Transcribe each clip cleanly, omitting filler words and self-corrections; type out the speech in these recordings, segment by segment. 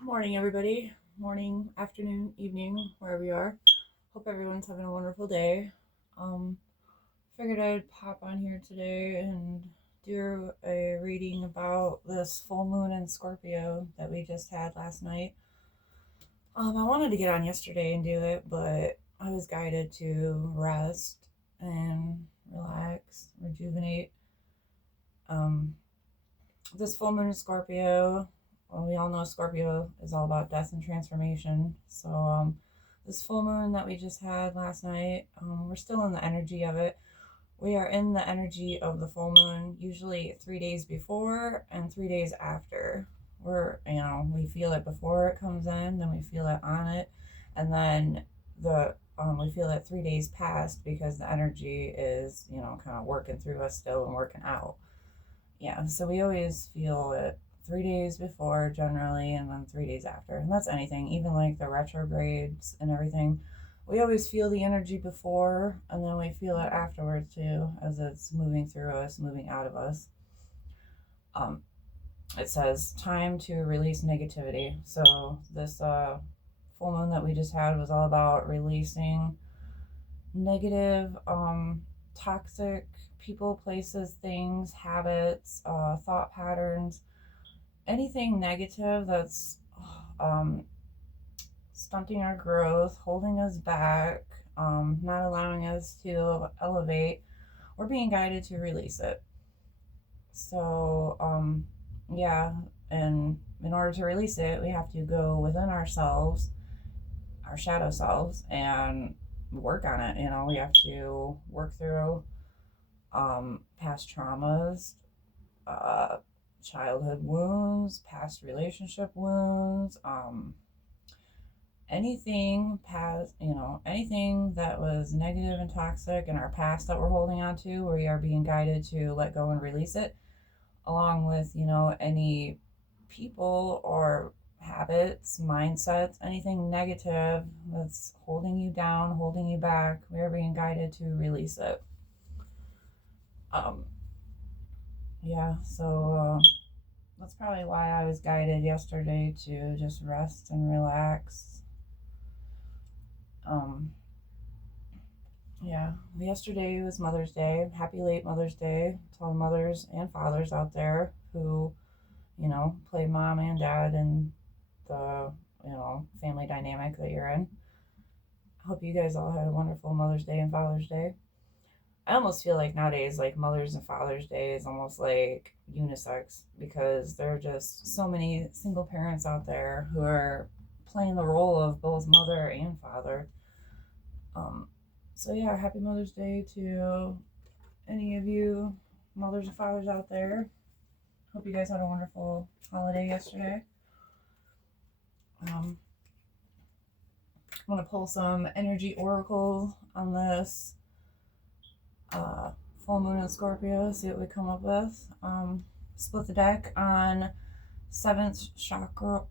Morning, everybody. Morning, afternoon, evening, wherever you are. Hope everyone's having a wonderful day. Um, Figured I'd pop on here today and do a reading about this full moon in Scorpio that we just had last night. I wanted to get on yesterday and do it, but I was guided to rest and relax, rejuvenate. Um, this full moon in Scorpio, well, we all know Scorpio is all about death and transformation. So, this full moon that we just had last night, we're still in the energy of it. We are in the energy of the full moon, usually 3 days before and 3 days after. We feel it before it comes in, then we feel it on it, and then we feel it 3 days past because the energy is, kind of working through us still and working out. Yeah, so we always feel it 3 days before generally, and then 3 days after. And that's anything, even like the retrogrades and everything. We always feel the energy before, and then we feel it afterwards too, as it's moving through us, moving out of us. Um, it says time to release negativity. So this full moon that we just had was all about releasing negative, toxic people, places, things, habits, thought patterns, anything negative that's um, stunting our growth, holding us back, not allowing us to elevate. We're being guided to release it. So, yeah, and in order to release it, we have to go within ourselves, our shadow selves, and work on it. We have to work through past traumas, uh, childhood wounds, past relationship wounds, anything that was negative and toxic in our past that we're holding on to, we are being guided to let go and release it, along with, any people or habits, mindsets, anything negative that's holding you down, holding you back. We are being guided to release it. Um, yeah, so that's probably why I was guided yesterday to just rest and relax. Um, yeah, yesterday was Mother's Day. Happy late Mother's Day to all the mothers and fathers out there who, play mom and dad in the, family dynamic that you're in. I hope you guys all had a wonderful Mother's Day and Father's Day. I almost feel like nowadays, like Mother's and Father's Day is almost like unisex because there are just so many single parents out there who are playing the role of both mother and father. Um, so yeah, happy Mother's Day to any of you mothers and fathers out there. Hope you guys had a wonderful holiday yesterday. I'm gonna pull some energy oracles on this uh, full moon in Scorpio. See what we come up with. Split the deck on seventh chakra,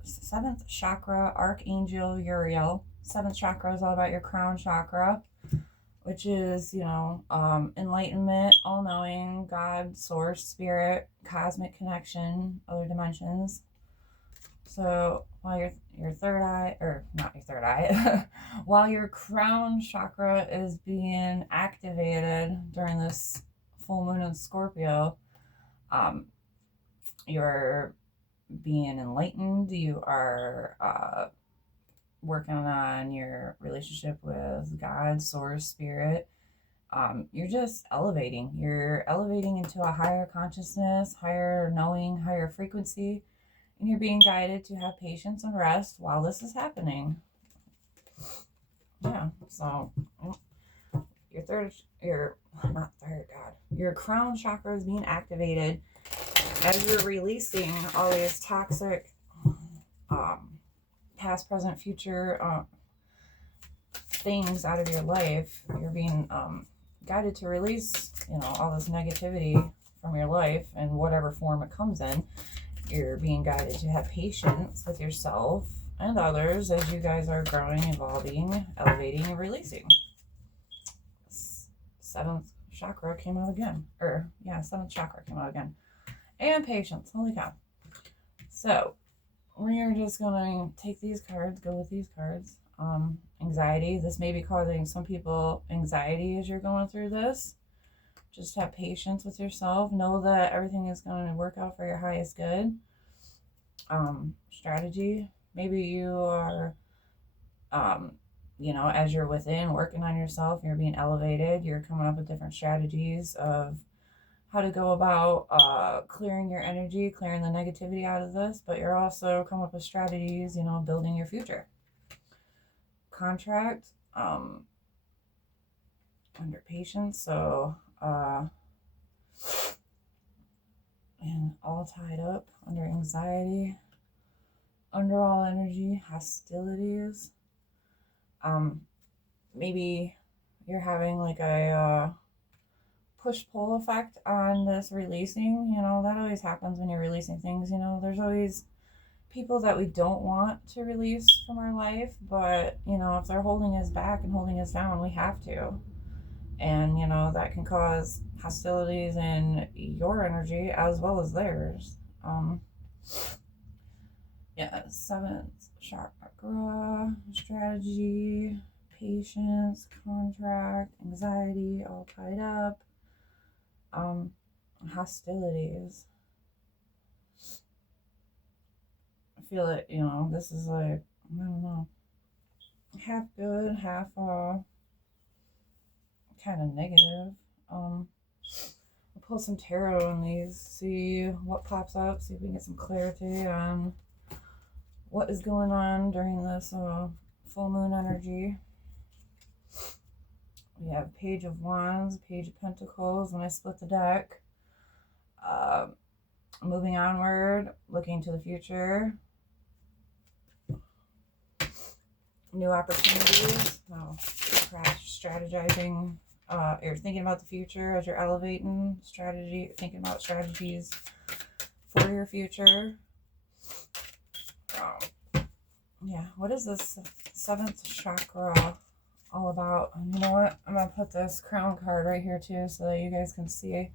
Archangel Uriel. Seventh chakra is all about your crown chakra, which is, enlightenment, all knowing, God, source, spirit, cosmic connection, other dimensions. So while your third eye, or not your third eye, while your crown chakra is being activated during this full moon in Scorpio, um, you're being enlightened. You are working on your relationship with God, source, spirit. You're just elevating. You're elevating into a higher consciousness, higher knowing, higher frequency, and you're being guided to have patience and rest while this is happening. Yeah, so your crown chakra is being activated as you're releasing all these toxic past, present, future things out of your life. You're being guided to release, all this negativity from your life in whatever form it comes in. You're being guided to have patience with yourself and others as you guys are growing, evolving, elevating, and releasing. Seventh chakra came out again. Seventh chakra came out again. And patience. Holy cow. So, we're just gonna take these cards, go with these cards. Anxiety. This may be causing some people anxiety as you're going through this. Just have patience with yourself. Know that everything is going to work out for your highest good. Strategy. Maybe you are, as you're within, working on yourself, you're being elevated, you're coming up with different strategies of how to go about clearing your energy, clearing the negativity out of this, but you're also coming up with strategies, building your future. Contract, under patience, so and all tied up under anxiety, under all energy, hostilities. Maybe you're having like a push-pull effect on this releasing. That always happens when you're releasing things. There's always people that we don't want to release from our life, but if they're holding us back and holding us down, we have to. And that can cause hostilities in your energy as well as theirs. Seventh chakra, strategy, patience, contract, anxiety, all tied up. Hostilities. I feel it, this is like, I don't know, half good, half kind of negative. I'll pull some tarot on these, see what pops up, see if we can get some clarity on what is going on during this full moon energy. We have Page of Wands, Page of Pentacles. When I split the deck, moving onward, looking to the future, new opportunities. Strategizing. You're thinking about the future as you're elevating strategy, thinking about strategies for your future. What is this seventh chakra all about? And you know what? I'm going to put this crown card right here too so that you guys can see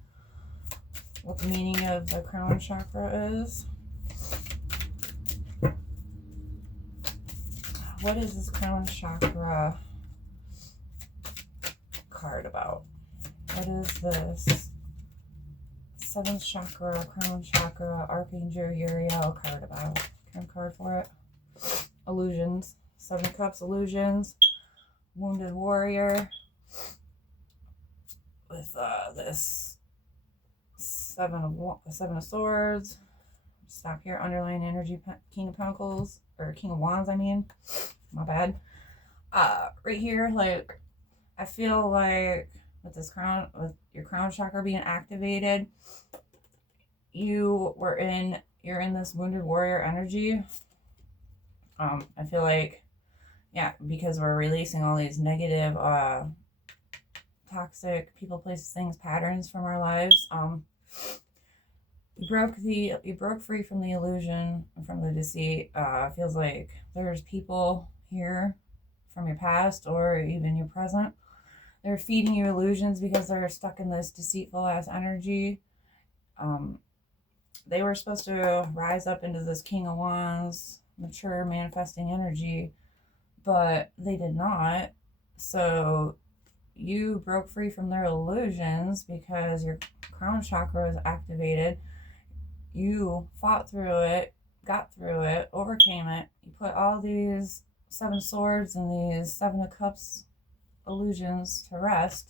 what the meaning of the crown chakra is. What is this crown chakra card about? What is this seventh chakra, crown chakra, Archangel Uriel card about? Can I card for it? Illusions. Seven of Cups, illusions. Wounded warrior. With this seven of swords. Stop here. Underlying energy, King of Pentacles, or King of Wands, I mean. My bad. Right here, like, I feel like with this crown, with your crown chakra being activated, you're in this wounded warrior energy. I feel like, because we're releasing all these negative, toxic people, places, things, patterns from our lives. You broke free from the illusion, from the deceit. Feels like there's people here from your past or even your present. They're feeding you illusions because they're stuck in this deceitful ass energy. They were supposed to rise up into this King of Wands, mature manifesting energy, but they did not. So you broke free from their illusions because your crown chakra is activated. You fought through it, got through it, overcame it. You put all these seven swords and these seven of cups illusions to rest.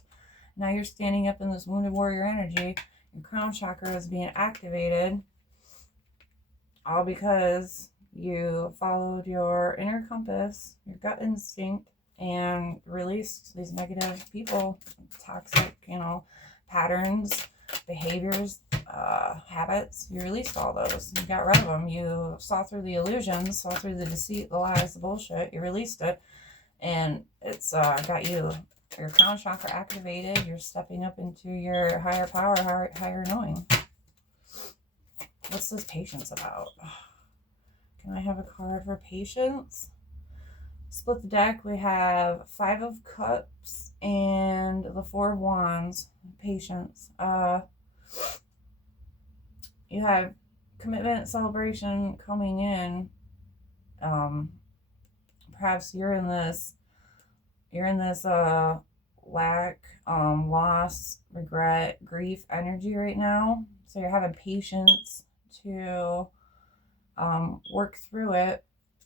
Now you're standing up in this wounded warrior energy. Your crown chakra is being activated, all because you followed your inner compass, your gut instinct, and released these negative people, toxic, patterns, behaviors, habits. You released all those. You got rid of them. You saw through the illusions, saw through the deceit, the lies, the bullshit. You released it, and it's got your crown chakra activated. You're stepping up into your higher power, higher knowing. What's this patience about? Can I have a card for patience? Split the deck. We have Five of Cups and the Four of Wands. Patience. You have commitment, celebration coming in. Perhaps you're in this lack, loss, regret, grief energy right now. So you're having patience to work through it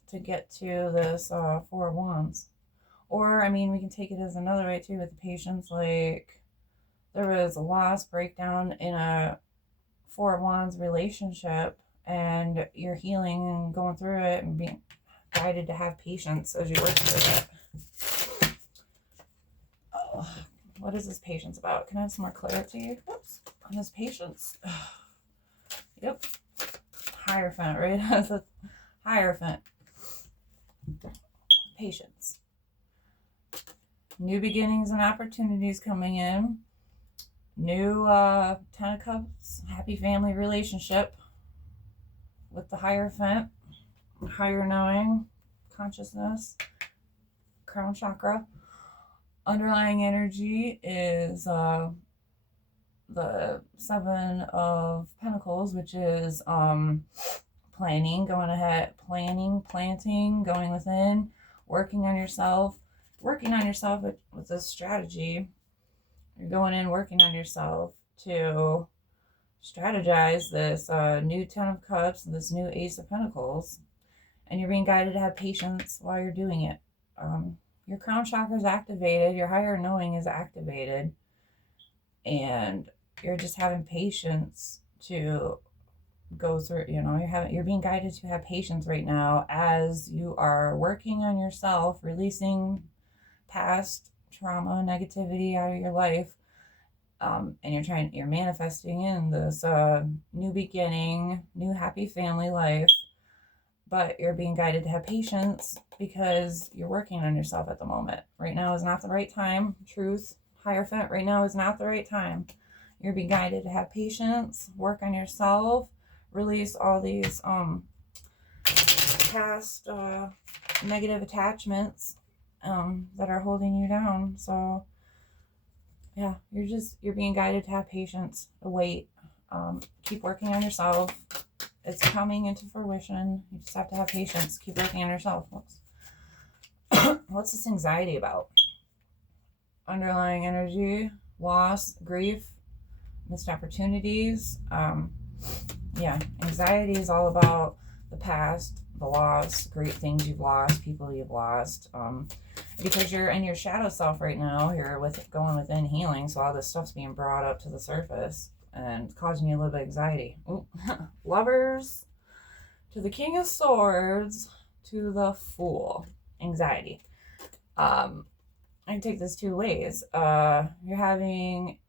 to get to this Four of Wands. Or, I mean, we can take it as another way too with the patience. Like, there was a loss, breakdown in a Four of Wands relationship, and you're healing and going through it and being guided to have patience as you work through it. Oh, what is this patience about? Can I have some more clarity? Oops, on this patience. Yep. Hierophant, right? That's a Hierophant. Patience. New beginnings and opportunities coming in. New Ten of Cups, happy family relationship with the Hierophant, higher knowing, consciousness, crown chakra. Underlying energy is the Seven of Pentacles, which is planning, going ahead, planting, going within, working on yourself with this strategy. You're going in, working on yourself to strategize this new Ten of Cups, this new Ace of Pentacles, and you're being guided to have patience while you're doing it. Your crown chakra is activated, your higher knowing is activated, and you're just having patience to go through, you're being guided to have patience right now as you are working on yourself, releasing past trauma, negativity out of your life, and you're manifesting in this new beginning, new happy family life, but you're being guided to have patience because you're working on yourself at the moment. Right now is not the right time. Truth, Hierophant, right now is not the right time. You're being guided to have patience, work on yourself, release all these past negative attachments that are holding you down. So yeah, you're being guided to have patience, wait, keep working on yourself. It's coming into fruition. You just have to have patience. Keep working on yourself. What's this anxiety about? Underlying energy, loss, grief, missed opportunities. Yeah, anxiety is all about the past, the loss, great things you've lost, people you've lost. Because you're in your shadow self right now, you're going within healing, so all this stuff's being brought up to the surface and causing you a little bit of anxiety. Ooh. Lovers to the King of Swords to the Fool. Anxiety. I can take this two ways. You're having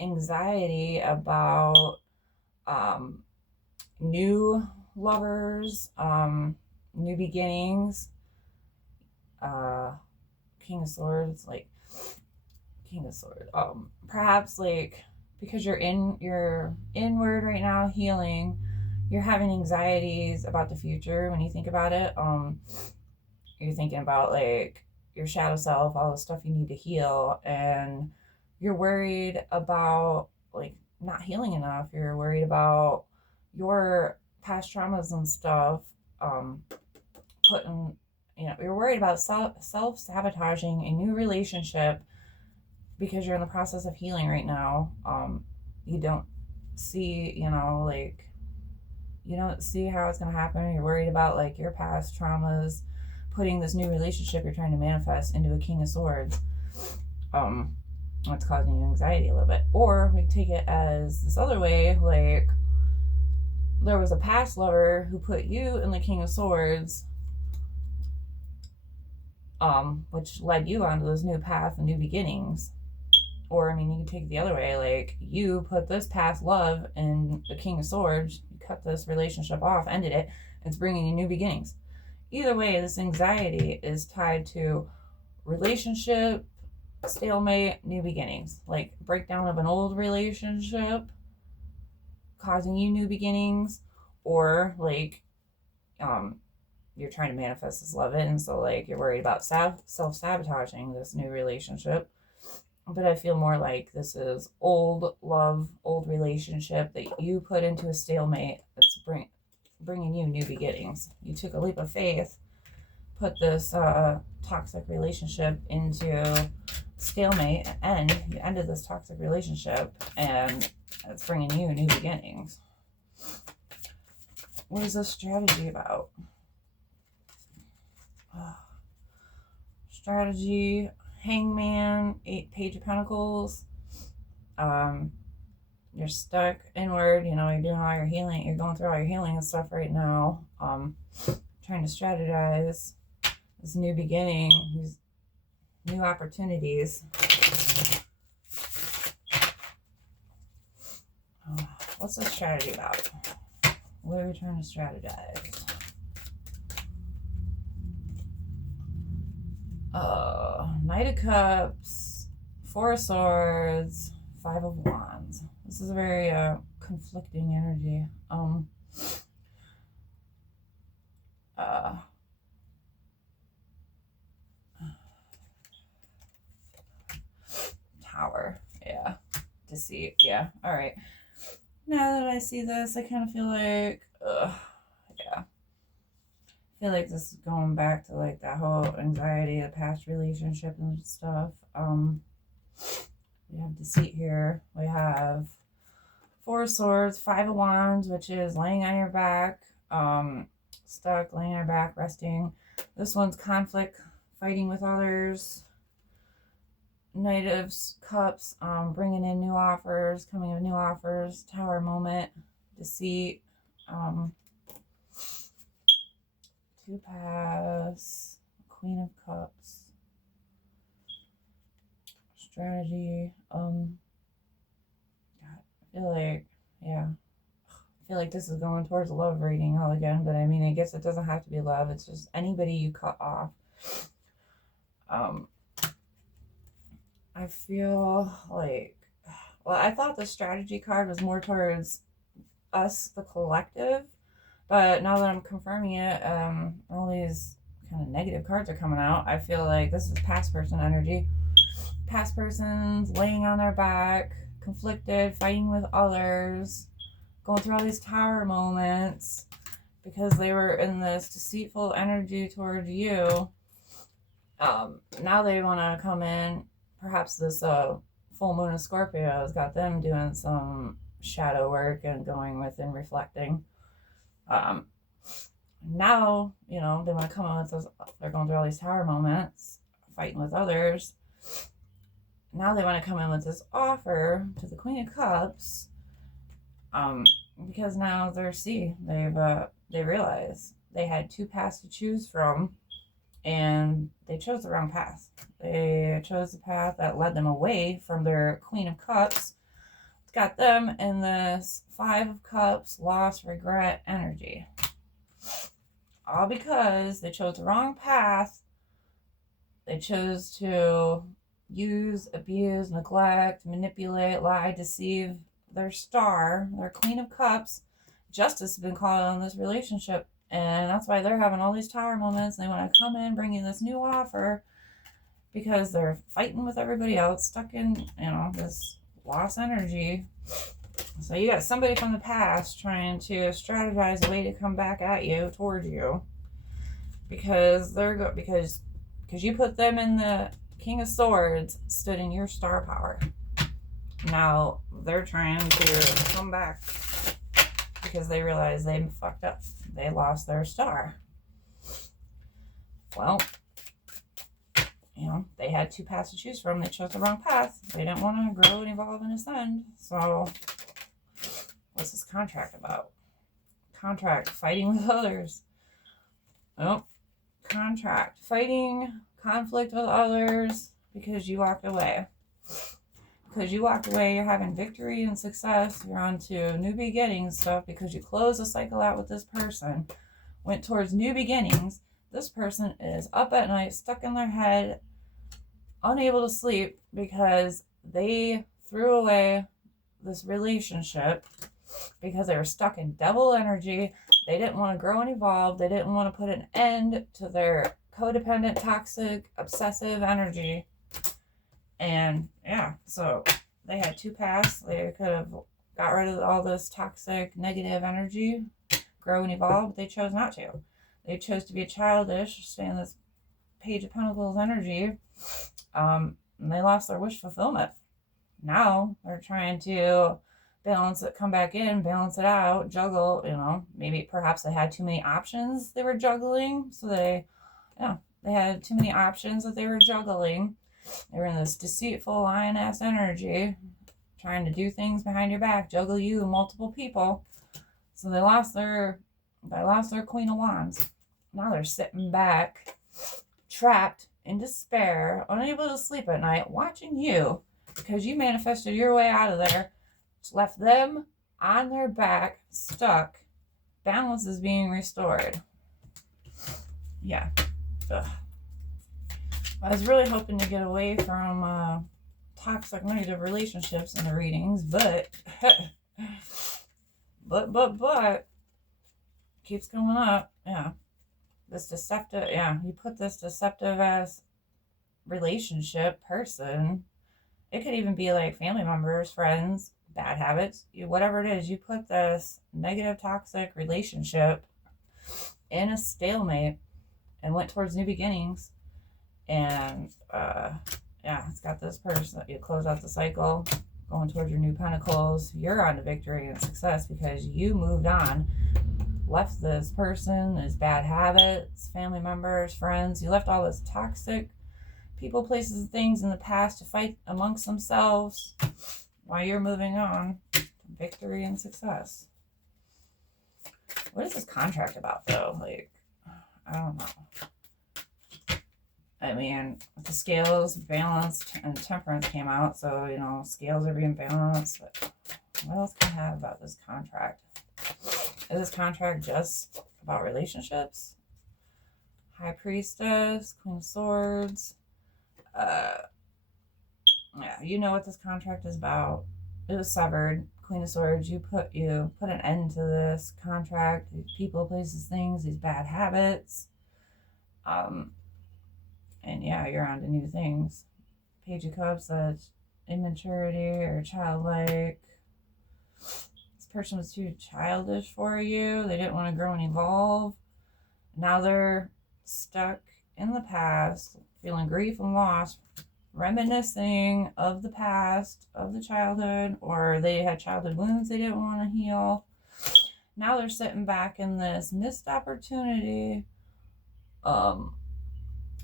anxiety about new lovers, new beginnings. King of Swords, perhaps like because you're inward right now healing, you're having anxieties about the future. When you think about it, you're thinking about like your shadow self, all the stuff you need to heal, and you're worried about like not healing enough. You're worried about your past traumas and stuff, you're worried about self-sabotaging a new relationship because you're in the process of healing right now. You don't see, you don't see how it's going to happen. You're worried about like your past traumas, putting this new relationship you're trying to manifest into a King of Swords. That's causing you anxiety a little bit. Or we take it as this other way, like there was a past lover who put you in the King of Swords, which led you onto this new path and new beginnings. Or, I mean, you can take it the other way, like you put this past love in the King of Swords, you cut this relationship off, ended it, it's bringing you new beginnings. Either way, this anxiety is tied to relationship, stalemate, new beginnings, like breakdown of an old relationship causing you new beginnings, or like you're trying to manifest this love in, so like you're worried about self-sabotaging this new relationship. But I feel more like this is old love, old relationship that you put into a stalemate. bringing you new beginnings. You took a leap of faith, put this toxic relationship into stalemate, and you ended this toxic relationship, and it's bringing you new beginnings. What is this strategy about? Strategy, Hangman, 8 Page of Pentacles. You're stuck inward, you know, you're doing all your healing, you're going through all your healing and stuff right now. Trying to strategize this new beginning, these new opportunities. What's this strategy about? What are we trying to strategize? Knight of Cups, 4 of Swords, 5 of Wands. This is a very conflicting energy. Tower, yeah. Deceit, yeah. All right. Now that I see this, I kind of feel like, yeah. I feel like this is going back to like that whole anxiety, the past relationship and stuff. We have deceit here. We have 4 of Swords, 5 of Wands, which is laying on your back, stuck, laying on your back, resting. This one's conflict, fighting with others. Knight of Cups, bringing in new offers, coming with new offers. Tower moment, deceit. 2 pass, Queen of Cups. Strategy. God, I feel like, yeah. I feel like this is going towards a love reading all again, but I mean, I guess it doesn't have to be love. It's just anybody you cut off. I feel like, well, I thought the strategy card was more towards us, the collective, but now that I'm confirming it, all these kind of negative cards are coming out. I feel like this is past person energy. Past person's laying on their back, conflicted, fighting with others, going through all these tower moments because they were in this deceitful energy toward you. Now they want to come in. Perhaps this full moon of Scorpio has got them doing some shadow work and going within reflecting. Now, you know, they want to come in with those, they're going through all these tower moments, fighting with others. Now they want to come in with this offer to the Queen of Cups, because now they realize they had 2 paths to choose from, and they chose the wrong path. They chose the path that led them away from their Queen of Cups. It's got them in this 5 of Cups, loss, regret energy. All because they chose the wrong path. They chose to use, abuse, neglect, manipulate, lie, deceive their star, their Queen of Cups. Justice has been called on this relationship. And that's why they're having all these tower moments. They want to come in, bring in this new offer because they're fighting with everybody else, stuck in, you know, this lost energy. So you got somebody from the past trying to strategize a way to come back at you, toward you, because because you put them in the King of Swords, stood in your star power. Now they're trying to come back because they realize they fucked up. They lost their star. Well, you know, they had 2 paths to choose from. They chose the wrong path. They didn't want to grow and evolve and ascend. So, what's this contract about? Contract, fighting with others. Oh, contract, fighting, conflict with others because you walked away. Because you walked away, you're having victory and success. You're on to new beginnings stuff because you closed the cycle out with this person. Went towards new beginnings. This person is up at night, stuck in their head, unable to sleep because they threw away this relationship because they were stuck in devil energy. They didn't want to grow and evolve. They didn't want to put an end to their codependent, toxic, obsessive energy. And yeah, so they had 2 paths. They could have got rid of all this toxic, negative energy, grow and evolve, but they chose not to. They chose to be childish, stay in this Page of Pentacles energy, and they lost their wish fulfillment. Now they're trying to balance it, come back in, balance it out, juggle, maybe perhaps they had too many options they were juggling. So they had too many options that they were juggling. They were in this deceitful lion-ass energy, trying to do things behind your back, juggle you and multiple people. So they lost their Queen of Wands. Now they're sitting back, trapped in despair, unable to sleep at night, watching you, because you manifested your way out of there. It's left them on their back, stuck. Balance is being restored. Yeah. Ugh. I was really hoping to get away from toxic negative relationships in the readings, but keeps coming up. Yeah. This deceptive, you put this deceptive ass relationship person. It could even be like family members, friends, bad habits, whatever it is. You put this negative toxic relationship in a stalemate and went towards new beginnings. And it's got this person that you close out the cycle, going towards your new pentacles. You're on to victory and success because you moved on, left this person, his bad habits, family members, friends. You left all this toxic people, places, and things in the past to fight amongst themselves while you're moving on to victory and success. What is this contract about, though? Like, I don't know. I mean, the scales, balance, and temperance came out, so, scales are being balanced. But what else can I have about this contract? Is this contract just about relationships? High Priestess, Queen of Swords. You know what this contract is about. It was severed. Queen of Swords, you put an end to this contract. These people, places, things, these bad habits. And you're on to new things. Page of Cups, that's immaturity or childlike. This person was too childish for you. They didn't want to grow and evolve. Now they're stuck in the past, feeling grief and loss, reminiscing of the past, of the childhood, or they had childhood wounds they didn't want to heal. Now they're sitting back in this missed opportunity,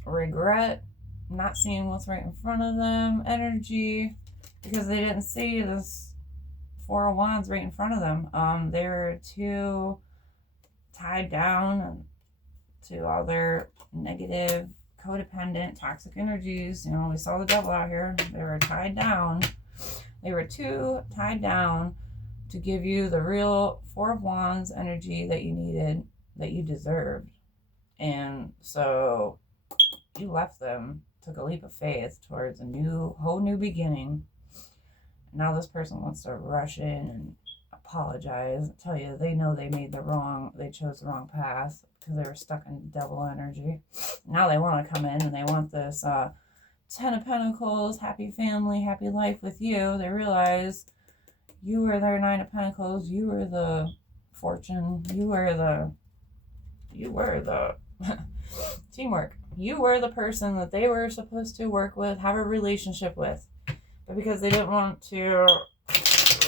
regret, not seeing what's right in front of them, energy, because they didn't see this Four of Wands right in front of them. They were too tied down to all their negative, codependent, toxic energies. We saw the devil out here. They were tied down. They were too tied down to give you the real Four of Wands energy that you needed, that you deserved. And so you left them, took a leap of faith towards a whole new beginning. Now this person wants to rush in and apologize, tell you they know they chose the wrong path because they were stuck in devil energy. Now they want to come in and they want this Ten of Pentacles, happy family, happy life with you. They realize you were their Nine of Pentacles, you were the fortune, you were the teamwork. You were the person that they were supposed to work with, have a relationship with. But because they didn't want to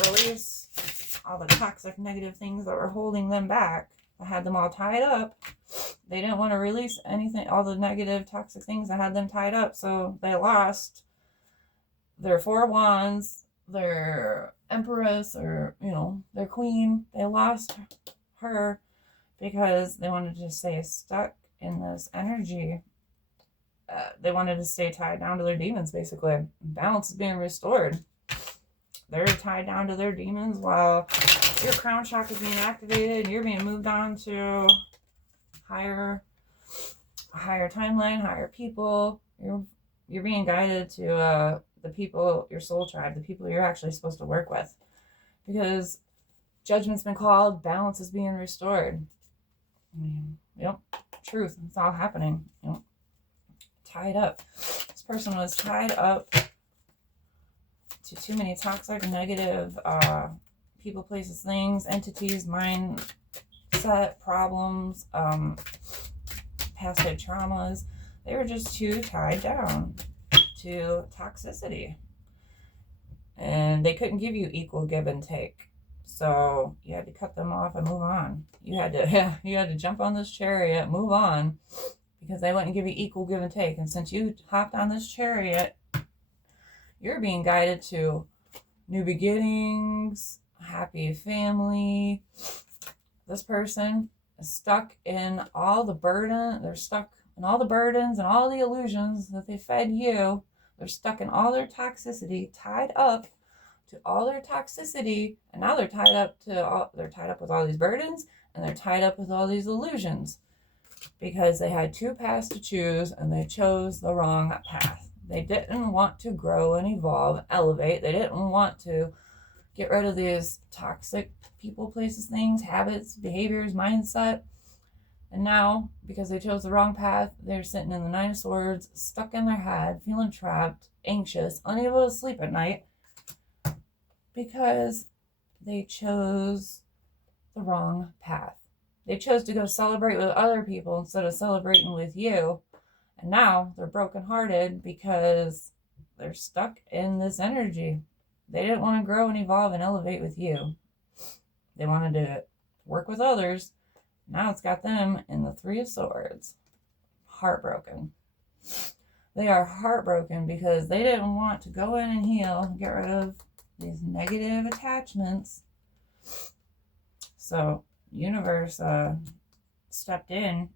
release all the toxic, negative things that were holding them back, that had them all tied up, they didn't want to release anything, all the negative, toxic things that had them tied up. So they lost their Four of Wands, their Empress, or, their Queen. They lost her because they wanted to stay stuck in this energy. They wanted to stay tied down to their demons, basically. Balance is being restored. They're tied down to their demons while your crown chakra is being activated and you're being moved on to a higher timeline, higher people. You're being guided to the people, your soul tribe, the people you're actually supposed to work with. Because judgment's been called, balance is being restored. Yep, truth, it's all happening. Yep. Tied up. This person was tied up to too many toxic, negative people, places, things, entities, mindset, mindset problems, past hit traumas. They were just too tied down to toxicity. And they couldn't give you equal give and take. So you had to cut them off and move on. You had to jump on this chariot, move on, because they wouldn't give you equal give and take. And since you hopped on this chariot, you're being guided to new beginnings, happy family. This person is stuck in all the burden. They're stuck in all the burdens and all the illusions that they fed you. They're stuck in all their toxicity, tied up to all their toxicity, and now they're tied up with all these burdens, and they're tied up with all these illusions because they had two paths to choose and they chose the wrong path. They didn't want to grow and evolve, elevate. They didn't want to get rid of these toxic people, places, things, habits, behaviors, mindset. And now, because they chose the wrong path, they're sitting in the Nine of Swords, stuck in their head, feeling trapped, anxious, unable to sleep at night, because they chose the wrong path. They chose to go celebrate with other people instead of celebrating with you. And now they're brokenhearted because they're stuck in this energy. They didn't want to grow and evolve and elevate with you. They wanted to work with others. Now it's got them in the Three of Swords. Heartbroken. They are heartbroken because they didn't want to go in and heal, get rid of these negative attachments. So universe stepped in,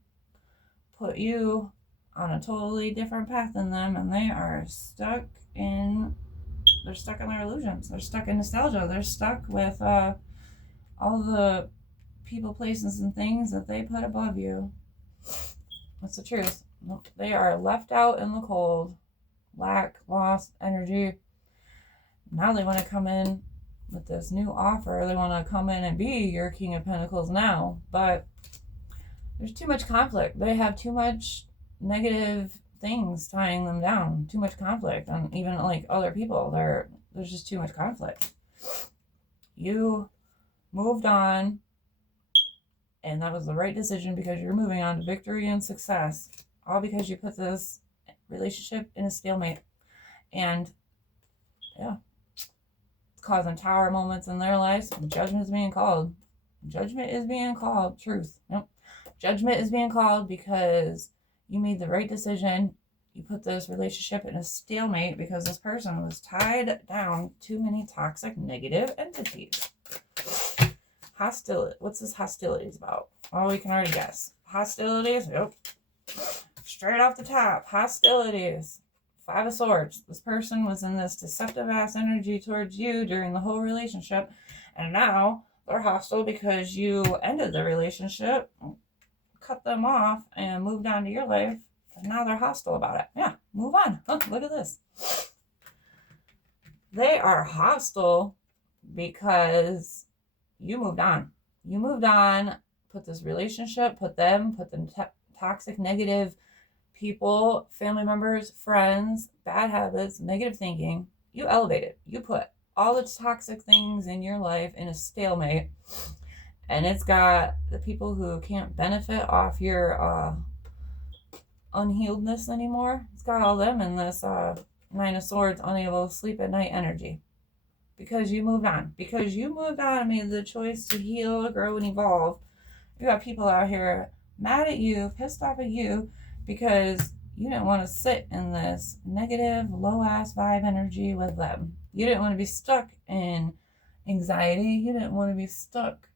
put you on a totally different path than them, and they are stuck in their illusions. They're stuck in nostalgia. They're stuck with all the people, places, and things that they put above you. That's the truth. They are left out in the cold. Lack, lost energy. Now they want to come in with this new offer. They want to come in and be your King of Pentacles now. But there's too much conflict. They have too much negative things tying them down. Too much conflict. And even like other people, there's just too much conflict. You moved on. And that was the right decision because you're moving on to victory and success. All because you put this relationship in a stalemate. And yeah, it's causing tower moments in their lives. Judgment is being called. Judgment is being called. Truth. Yep. Judgment is being called because you made the right decision. You put this relationship in a stalemate because this person was tied down to many toxic negative entities. Hostility. What's this hostilities about? Oh, we can already guess. Hostilities. Yep. Straight off the top. Hostilities. Five of Swords. This person was in this deceptive ass energy towards you during the whole relationship. And now they're hostile because you ended the relationship, cut them off, and moved on to your life. And now they're hostile about it. Yeah. Move on. Oh, look at this. They are hostile because you moved on. You moved on, put this relationship, put the toxic, negative people, family members, friends, bad habits, negative thinking. You elevated. You put all the toxic things in your life in a stalemate. And it's got the people who can't benefit off your unhealedness anymore. It's got all them in this Nine of Swords, unable to sleep at night energy. Because you moved on. Because you moved on and made the choice to heal, grow, and evolve. You got people out here mad at you, pissed off at you, because you didn't want to sit in this negative, low-ass vibe energy with them. You didn't want to be stuck in anxiety. You didn't want to be stuck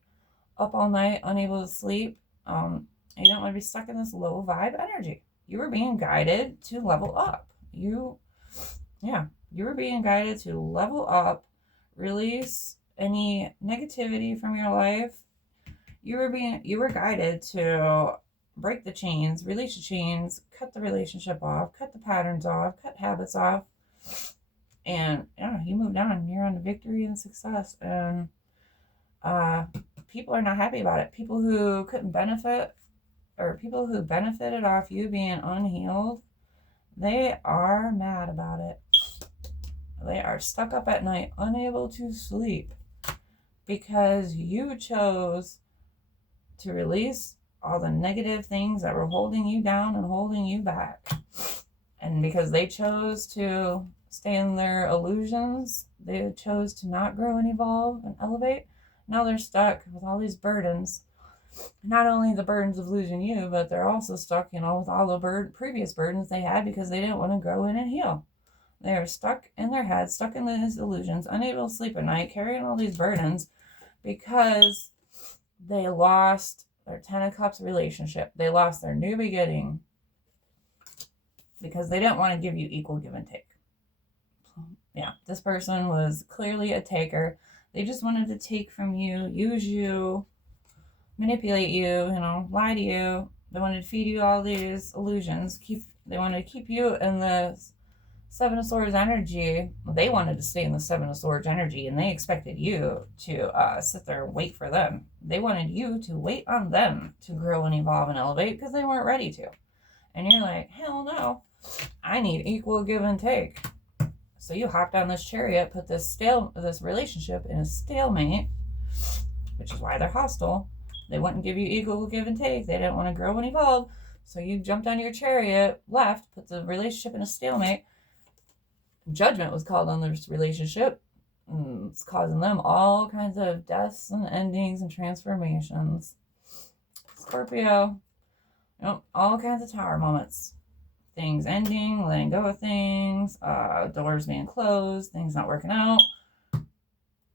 up all night, unable to sleep. You didn't want to be stuck in this low vibe energy. You were being guided to level up. You were being guided to level up. Release any negativity from your life. You were guided to break the chains, release the chains, cut the relationship off, cut the patterns off, cut habits off. And yeah, you moved on. You're on to victory and success. And people are not happy about it. People who couldn't benefit, or people who benefited off you being unhealed, they are mad about it. They are stuck up at night, unable to sleep, because you chose to release all the negative things that were holding you down and holding you back. And because they chose to stay in their illusions, they chose to not grow and evolve and elevate. Now they're stuck with all these burdens. Not only the burdens of losing you, but they're also stuck, with all the previous burdens they had because they didn't want to grow in and heal. They are stuck in their heads, stuck in these illusions, unable to sleep at night, carrying all these burdens because they lost their Ten of Cups relationship. They lost their new beginning because they didn't want to give you equal give and take. Yeah, this person was clearly a taker. They just wanted to take from you, use you, manipulate you, lie to you. They wanted to feed you all these illusions. They wanted to keep you in the Seven of Swords energy. They wanted to stay in the Seven of Swords energy, and they expected you to sit there and wait for them. They wanted you to wait on them to grow and evolve and elevate because they weren't ready to. And you're like, hell no, I need equal give and take. So you hopped on this chariot, put this relationship in a stalemate, which is why they're hostile. They wouldn't give you equal give and take. They didn't want to grow and evolve. So you jumped on your chariot, left, put the relationship in a stalemate. Judgment was called on this relationship. It's causing them all kinds of deaths and endings and transformations. Scorpio, all kinds of tower moments. Things ending, letting go of things, doors being closed, things not working out.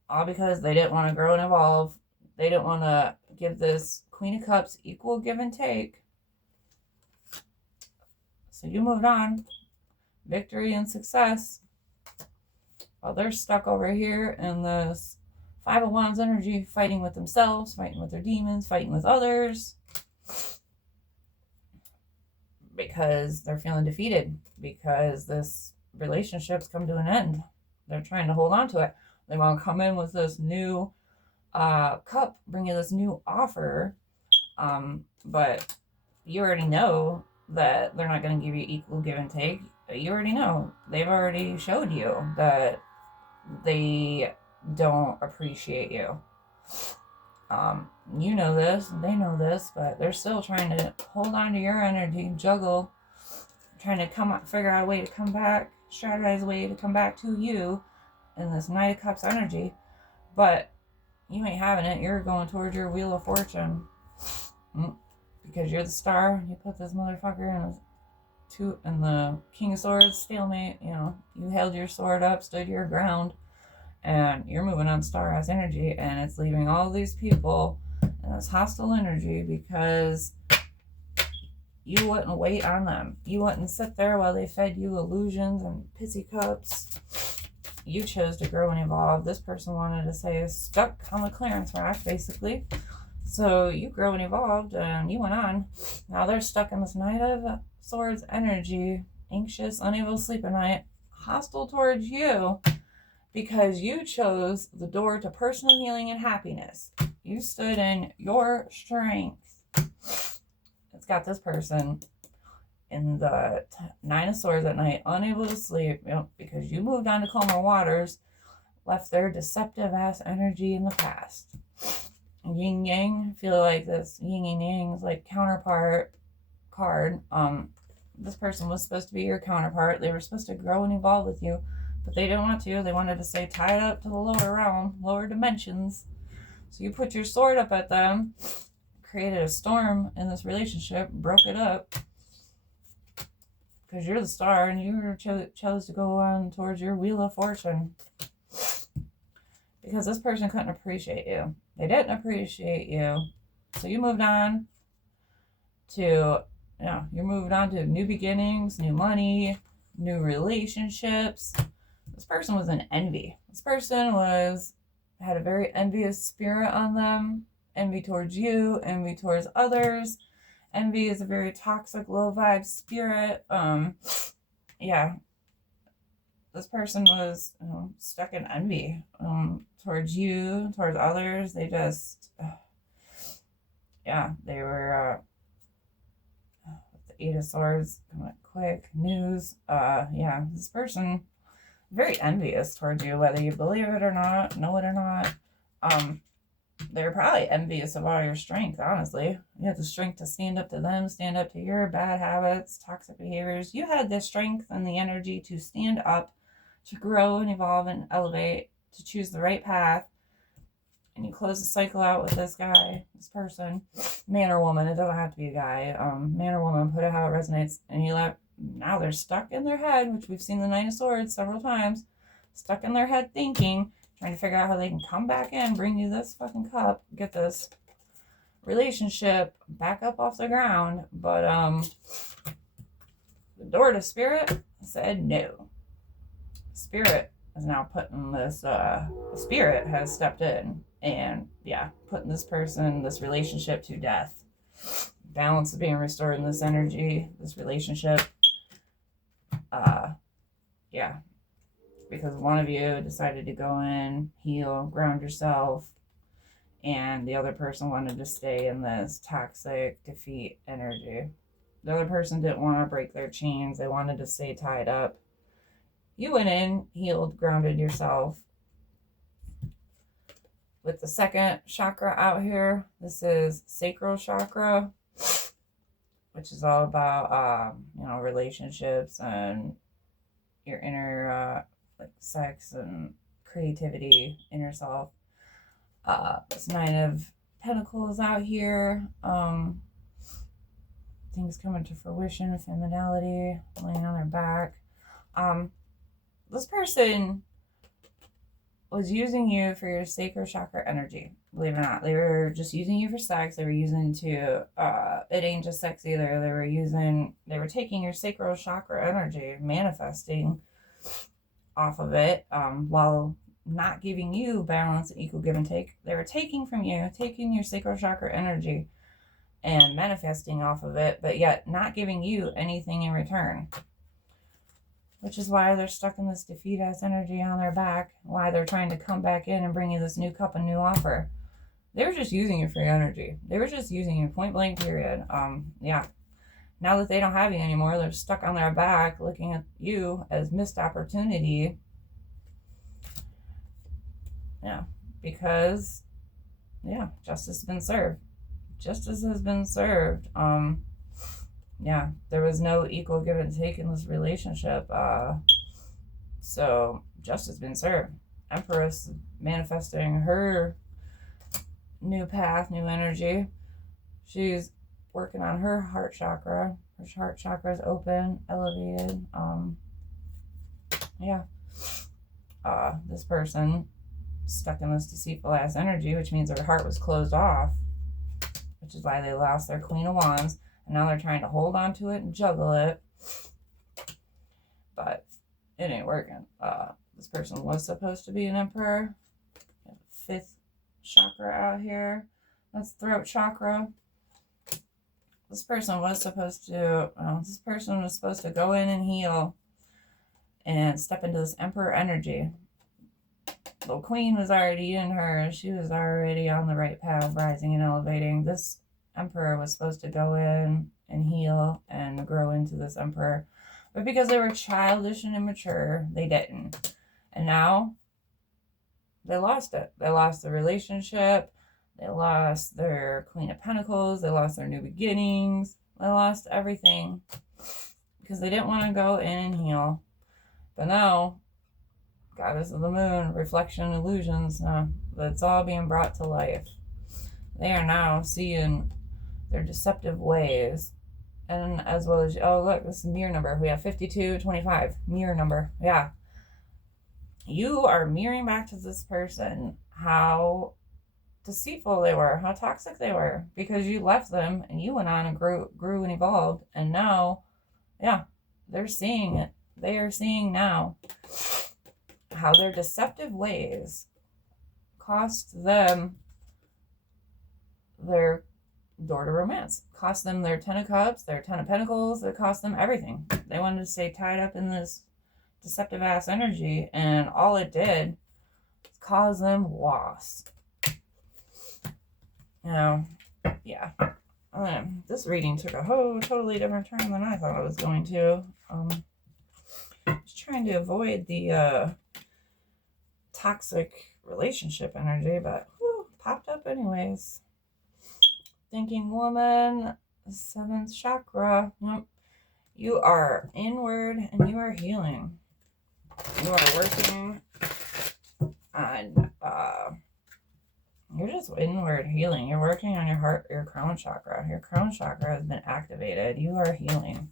All because they didn't want to grow and evolve. They didn't want to give this Queen of Cups equal give and take. So you moved on. Victory and success. While they're stuck over here in this Five of Wands energy, fighting with themselves, fighting with their demons, fighting with others. Because they're feeling defeated. Because this relationship's come to an end. They're trying to hold on to it. They want to come in with this new cup, bring you this new offer. But you already know that they're not going to give you equal give and take. You already know. They've already showed you that they don't appreciate you. You know this, and they know this, but they're still trying to hold on to your energy, juggle, trying to figure out a way to come back, strategize a way to come back to you in this Knight of Cups energy. But you ain't having it. You're going towards your Wheel of Fortune. Because you're the star. You put this motherfucker in the King of Swords stalemate. You held your sword up, stood your ground, and you're moving on star-house energy, and it's leaving all these people in this hostile energy because you wouldn't wait on them. You wouldn't sit there while they fed you illusions and pissy cups. You chose to grow and evolve. This person wanted to stay stuck on the clearance rack, basically. So you grew and evolved, and you went on. Now they're stuck in this Knight of Swords energy, anxious, unable to sleep at night, hostile towards you because you chose the door to personal healing and happiness. You stood in your strength. It's got this person in the Nine of Swords at night, unable to sleep, because you moved on to calmer waters, left their deceptive ass energy in the past. Yin Yang, I feel like this Yin and Yang is like counterpart card. This person was supposed to be your counterpart. They were supposed to grow and evolve with you, but they didn't want to. They wanted to stay tied up to the lower realm, lower dimensions. So you put your sword up at them, created a storm in this relationship, broke it up, because you're the star and you chose to go on towards your Wheel of Fortune. Because this person couldn't appreciate you. They didn't appreciate you. So you moved on to, you moved on to new beginnings, new money, new relationships. This person was in envy. This person had a very envious spirit on them. Envy towards you, envy towards others. Envy is a very toxic, low vibe spirit. This person was stuck in envy towards you, towards others. They just, they were, the Eight of Swords, coming up quick, news. This person, very envious towards you, whether you believe it or not, know it or not. they're probably envious of all your strength, honestly. You had the strength to stand up to them, stand up to your bad habits, toxic behaviors. You had the strength and the energy to stand up, to grow and evolve and elevate, to choose the right path. And you close the cycle out with this guy, this person, man or woman. It doesn't have to be a guy. Man or woman, put it how it resonates. And now they're stuck in their head, which we've seen the Nine of Swords several times, stuck in their head thinking, trying to figure out how they can come back in, bring you this fucking cup, get this relationship back up off the ground. But the door to Spirit said no. Spirit is now putting this, Spirit has stepped in and, yeah, putting this person, this relationship to death. Balance is being restored in this energy, this relationship. Yeah. Because one of you decided to go in, heal, ground yourself, and the other person wanted to stay in this toxic defeat energy. The other person didn't want to break their chains. They wanted to stay tied up. You went in, healed, grounded yourself. With the second chakra out here, this is sacral chakra, which is all about, relationships and your inner, sex and creativity, inner self. This Nine of Pentacles out here. Things coming to fruition, femininity, laying on their back. This person was using you for your sacral chakra energy. Believe it or not, they were just using you for sex. They were using it ain't just sex either. They were taking your sacral chakra energy, manifesting off of it, while not giving you balance and equal give and take. They were taking from you, taking your sacral chakra energy and manifesting off of it, but yet not giving you anything in return. Which is why they're stuck in this defeat-ass energy on their back, why they're trying to come back in and bring you this new cup and new offer. They were just using you for your energy. They were just using you, point blank, period. Yeah. Now that they don't have you anymore, they're stuck on their back looking at you as missed opportunity. Yeah. Because, yeah, justice has been served. Justice has been served. Yeah, there was no equal give and take in this relationship. So justice has been served. Empress manifesting her new path, new energy. She's working on her heart chakra. Her heart chakra is open, elevated. This person stuck in this deceitful ass energy, which means their heart was closed off, which is why they lost their Queen of Wands. And now they're trying to hold on to it and juggle it. But it ain't working. This person was supposed to be an emperor. Fifth chakra out here. That's throat chakra. This person was supposed to go in and heal and step into this emperor energy. The queen was already in her. She was already on the right path, rising and elevating. This emperor was supposed to go in and heal and grow into this emperor. But because they were childish and immature, they didn't. And now they lost it. They lost the relationship. They lost their Queen of Pentacles. They lost their new beginnings. They lost everything because they didn't want to go in and heal. But now, Goddess of the Moon, reflection, illusions, it's all being brought to life. They are now seeing their deceptive ways. And as well as, oh, look, this is mirror number. We have 5225, mirror number. Yeah. You are mirroring back to this person how deceitful they were, how toxic they were, because you left them and you went on and grew and evolved. And now, yeah, they're seeing it. They are seeing now how their deceptive ways cost them their door to romance, cost them their 10 of Cups, their 10 of Pentacles. It cost them everything. They wanted to stay tied up in this deceptive ass energy, and all it did was cause them loss. Yeah. This reading took a totally different turn than I thought it was going to. Just trying to avoid the toxic relationship energy, but popped up anyways. Thinking woman, 7th chakra. Yep. You are inward and you are healing. You are working on, you're just inward healing. You're working on your heart, your crown chakra. Your crown chakra has been activated. You are healing.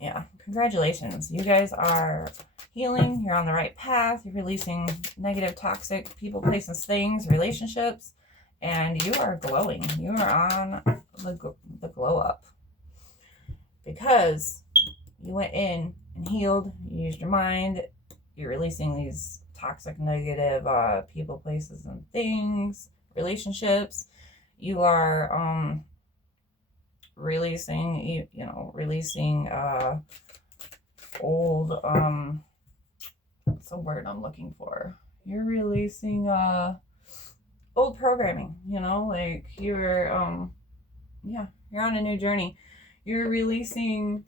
Yeah, congratulations. You guys are healing. You're on the right path. You're releasing negative, toxic people, places, things, relationships, and you are glowing. You are on the glow up because you went in and healed. You used your mind. You're releasing these toxic, negative people, places, and things, relationships. You are releasing, releasing old, what's the word I'm looking for? You're releasing old programming, like you're you're on a new journey. You're releasing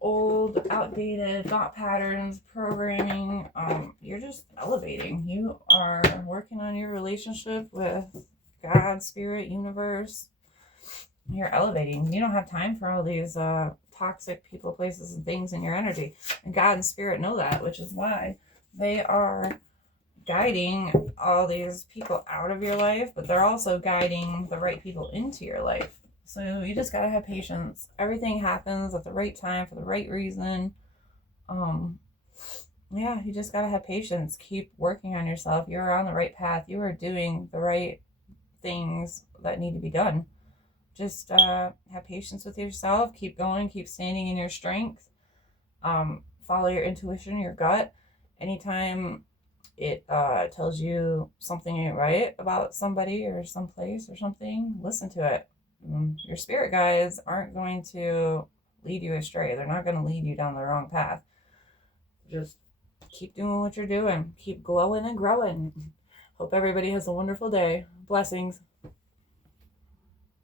old, outdated thought patterns, programming. You're just elevating. You are working on your relationship with God, spirit, universe. You're elevating. You don't have time for all these toxic people, places, and things in your energy. And God and spirit know that, which is why they are guiding all these people out of your life, but they're also guiding the right people into your life. So you just gotta have patience. Everything happens at the right time for the right reason. You just gotta have patience. Keep working on yourself. You're on the right path. You are doing the right things that need to be done. Just have patience with yourself. Keep going. Keep standing in your strength. Follow your intuition, your gut. Anytime it tells you something ain't right about somebody or someplace or something, listen to it. Your spirit guides aren't going to lead you astray. They're not going to lead you down the wrong path. Just keep doing what you're doing. Keep glowing and growing. Hope everybody has a wonderful day. Blessings.